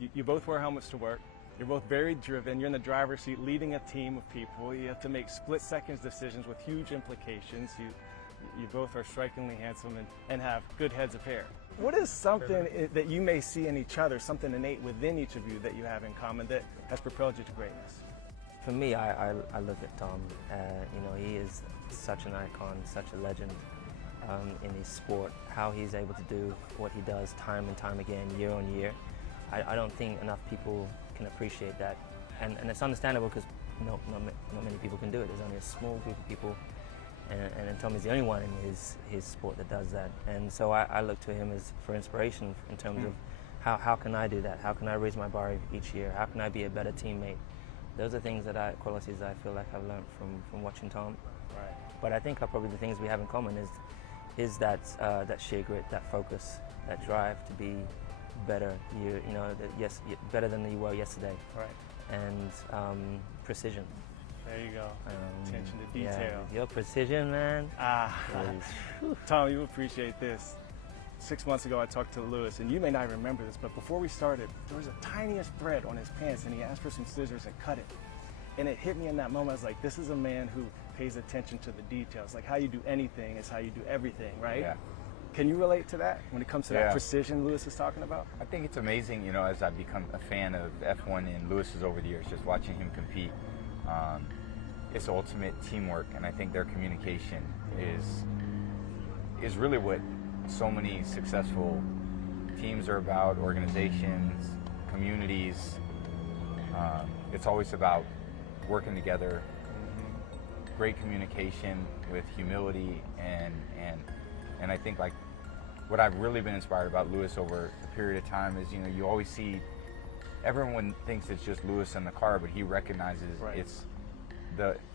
You both wear helmets to work. You're both very driven. You're in the driver's seat leading a team of people. You have to make split-second decisions with huge implications. You both are strikingly handsome and have good heads of hair. What is something that you may see in each other, something innate within each of you that you have in common that has propelled you to greatness? For me, I look at Tom. He is such an icon, such a legend in his sport. How he's able to do what he does time and time again, year on year. I don't think enough people can appreciate that, and it's understandable because not many people can do it. There's only a small group of people, and Tommy's the only one in his sport that does that. And so I look to him for inspiration in terms of how can I do that? How can I raise my bar each year? How can I be a better teammate? Those are qualities I feel like I've learned from watching Tom. Right. But I think probably the things we have in common is that sheer grit, that focus, that drive to be better. Better than you were yesterday. Right. And precision. There you go. Attention to detail. Yeah, your precision, man. Tom, you appreciate this. 6 months ago, I talked to Lewis, and you may not remember this, but before we started, there was a tiniest thread on his pants, and he asked for some scissors and cut it. And it hit me in that moment. I was like, this is a man who pays attention to the details. Like, how you do anything is how you do everything, right? Yeah. Can you relate to that when it comes to that precision Lewis is talking about? I think it's amazing, as I've become a fan of F1 and Lewis's over the years, just watching him compete. It's ultimate teamwork, and I think their communication is really what so many successful teams are about, organizations, communities. It's always about working together, great communication with humility, and I think like what I've really been inspired about Lewis over a period of time is, you always see everyone thinks it's just Lewis in the car, but he recognizes it's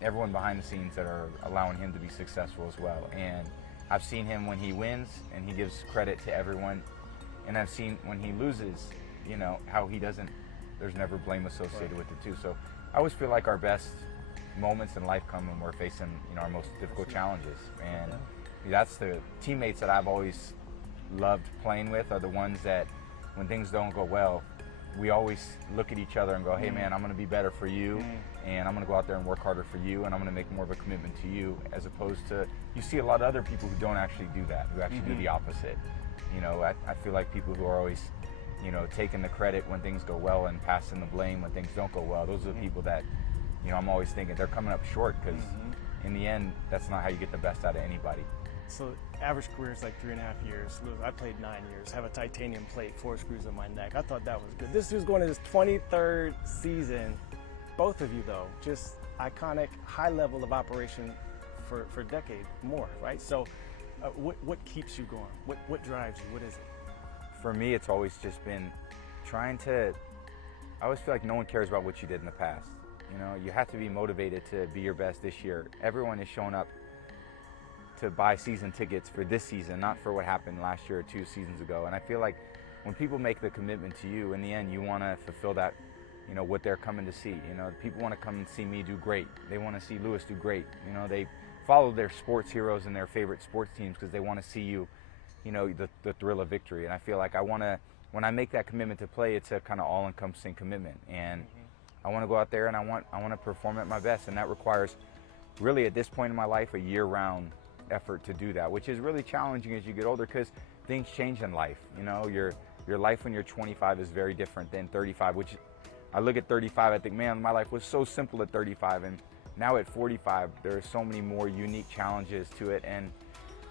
everyone behind the scenes that are allowing him to be successful as well. And I've seen him when he wins, and he gives credit to everyone. And I've seen when he loses, how he doesn't, there's never blame associated with it too. So I always feel like our best moments in life come when we're facing, our most difficult challenges. And that's the teammates that I've always loved playing with, are the ones that when things don't go well, we always look at each other and go, hey man, I'm going to be better for you, and I'm going to go out there and work harder for you, and I'm going to make more of a commitment to you, as opposed to, you see a lot of other people who don't actually do that, who actually do the opposite. I feel like people who are always, taking the credit when things go well and passing the blame when things don't go well, those are the people that, I'm always thinking they're coming up short, because in the end, that's not how you get the best out of anybody. So average career is like 3.5 years. I played 9 years, have a titanium plate, 4 screws in my neck. I thought that was good. This dude's going to his 23rd season. Both of you though, just iconic, high level of operation for a decade more, right? So what keeps you going? What drives you? What is it? For me, it's always just been I always feel like no one cares about what you did in the past. You have to be motivated to be your best this year. Everyone is showing up to buy season tickets for this season, not for what happened last year or 2 seasons ago. And I feel like when people make the commitment to you, in the end, you want to fulfill that, what they're coming to see. People want to come and see me do great. They want to see Lewis do great. They follow their sports heroes and their favorite sports teams because they want to see you, the thrill of victory. And I feel like when I make that commitment to play, it's a kind of all-encompassing commitment. And I want to go out there and I want to perform at my best. And that requires, really at this point in my life, a year-round effort to do that, which is really challenging as you get older, because things change in life. Your life when you're 25 is very different than 35, which I look at 35, I think, man, my life was so simple at 35, and now at 45 there are so many more unique challenges to it, and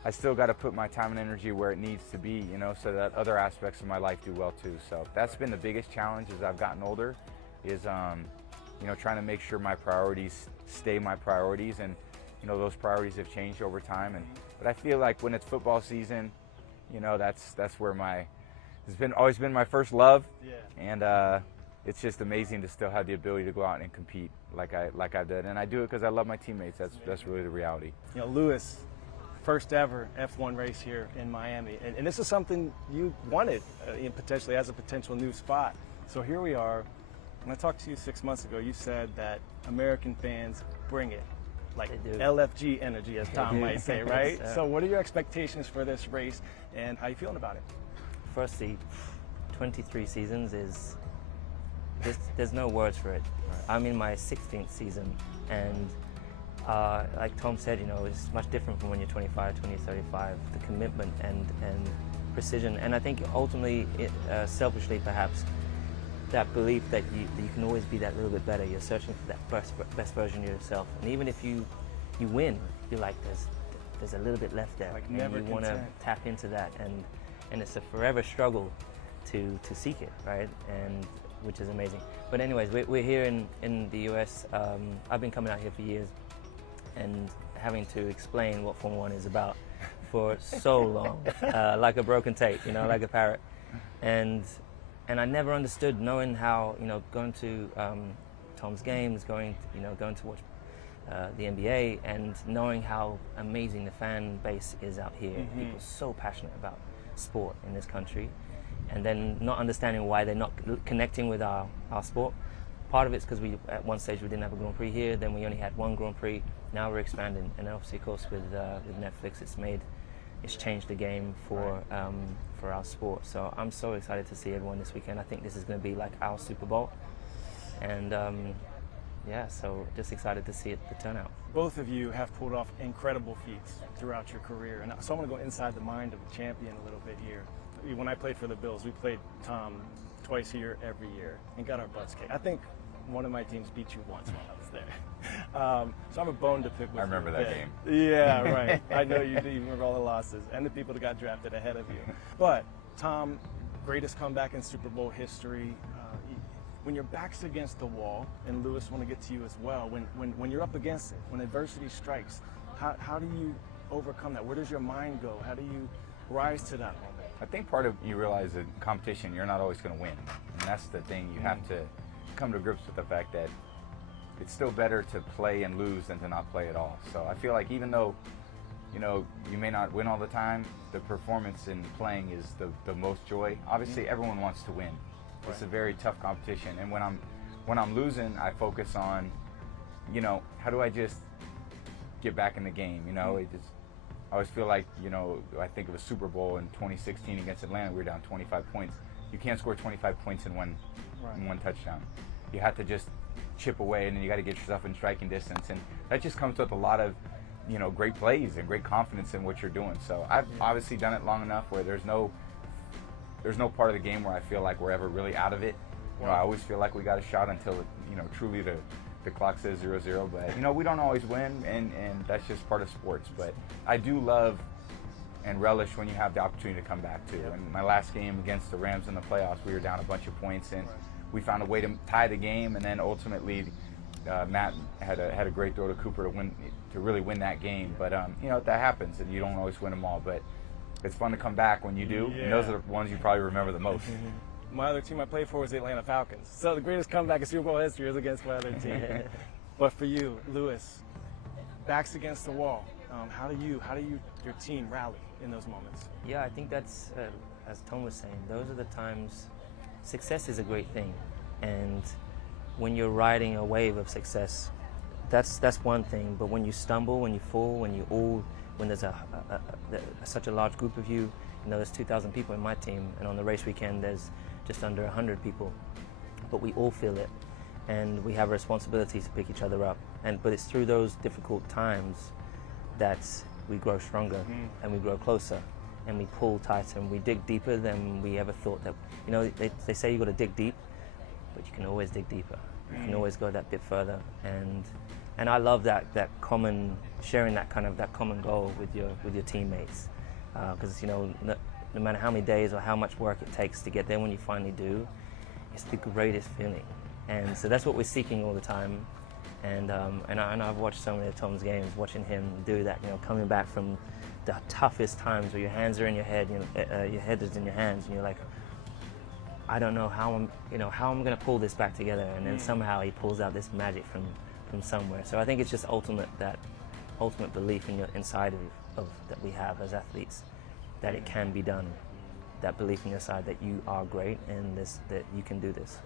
I still got to put my time and energy where it needs to be, so that other aspects of my life do well too. So that's been the biggest challenge as I've gotten older, is trying to make sure my priorities stay my priorities, and those priorities have changed over time. But I feel like when it's football season, that's where it's always been my first love. And it's just amazing to still have the ability to go out and compete like I did. And I do it because I love my teammates. That's really the reality. Lewis, first ever F1 race here in Miami. And this is something you wanted potentially as a potential new spot. So here we are. When I talked to you 6 months ago, you said that American fans bring it. Like LFG energy, as Tom might say, right? So what are your expectations for this race, and how are you feeling about it? Firstly, 23 seasons is there's no words for it. I'm in my 16th season, and like Tom said, you know, it's much different from when you're 25, 20, 35. The commitment and precision, and I think ultimately, selfishly perhaps, that belief that you can always be that little bit better. You're searching for that best version of yourself, and even if you win, you're like there's a little bit left there, Like and never you want to content. tap into that, and it's a forever struggle to seek it, right? And which is amazing. But anyways, we're here in the US. I've been coming out here for years and having to explain what Formula One is about for so long, like a broken tape, you know, like a parrot. And I never understood, knowing how, you know, going to Tom's games, going to watch the NBA, and knowing how amazing the fan base is out here. People are so passionate about sport in this country, and then not understanding why they're not connecting with our sport. Part of it's because at one stage we didn't have a Grand Prix here, then we only had one Grand Prix. Now we're expanding, and obviously, of course, with Netflix, it's changed the game for our sport. So I'm so excited to see everyone this weekend. I think this is going to be like our Super Bowl, and yeah, so just excited to see the turnout. Both of you have pulled off incredible feats throughout your career, and so I want to go inside the mind of the champion a little bit here. When I played for the Bills, we played Tom twice a year, every year, and got our butts kicked. I think one of my teams beat you once while I was there. So I have a bone to pick with you. I remember that game. Yeah, right. I know you do. You remember all the losses and the people that got drafted ahead of you. But Tom, greatest comeback in Super Bowl history. When your back's against the wall, and Lewis, want to get to you as well, when you're up against it, when adversity strikes, how do you overcome that? Where does your mind go? How do you rise to that moment? I think part of you realize that in competition, you're not always going to win. And that's the thing. You have to come to grips with the fact that it's still better to play and lose than to not play at all. So I feel like even though, you know, you may not win all the time, the performance in playing is the most joy. Obviously, everyone wants to win. It's a very tough competition. And when I'm losing, I focus on, you know, how do I just get back in the game? You know, I always feel like, you know, I think of a Super Bowl in 2016 against Atlanta, we were down 25 points. You can't score 25 points in one touchdown. You have to just chip away, and then you got to get yourself in striking distance, and that just comes with a lot of, you know, great plays and great confidence in what you're doing. So I've obviously done it long enough where there's no part of the game where I feel like we're ever really out of it. You know, I always feel like we got a shot until, you know, truly the clock says 0-0. But, you know, we don't always win, and that's just part of sports. But I do love and relish when you have the opportunity to come back to. And my last game against the Rams in the playoffs, we were down a bunch of points, and we found a way to tie the game. And then ultimately, Matt had a great throw to Cooper to really win that game. But you know, that happens, and you don't always win them all. But it's fun to come back when you do, and those are the ones you probably remember the most. My other team I played for was the Atlanta Falcons. So the greatest comeback in Super Bowl history is against my other team. But for you, Lewis, backs against the wall. How do your team rally in those moments? Yeah, I think that's, as Tom was saying, those are the times. Success is a great thing, and when you're riding a wave of success, that's one thing. But when you stumble, when you fall, when there's such a large group of you, you know, there's 2,000 people in my team, and on the race weekend there's just under 100 people, but we all feel it, and we have a responsibility to pick each other up. But it's through those difficult times that we grow stronger, and we grow closer, and we pull tighter, and we dig deeper than we ever thought that. You know, they say you got to dig deep, but you can always dig deeper. You can always go that bit further, and I love that common sharing, that common goal with your teammates, because you know, no matter how many days or how much work it takes to get there, when you finally do, it's the greatest feeling. And so that's what we're seeking all the time. And I've watched so many of Tom's games, watching him do that, you know, coming back from the toughest times where your hands are in your head, you know, your head is in your hands, and you're like, I don't know how I'm going to pull this back together. And then somehow he pulls out this magic from somewhere. So I think it's just that ultimate belief inside of that we have as athletes, that it can be done. That belief in your side that you are great and that you can do this.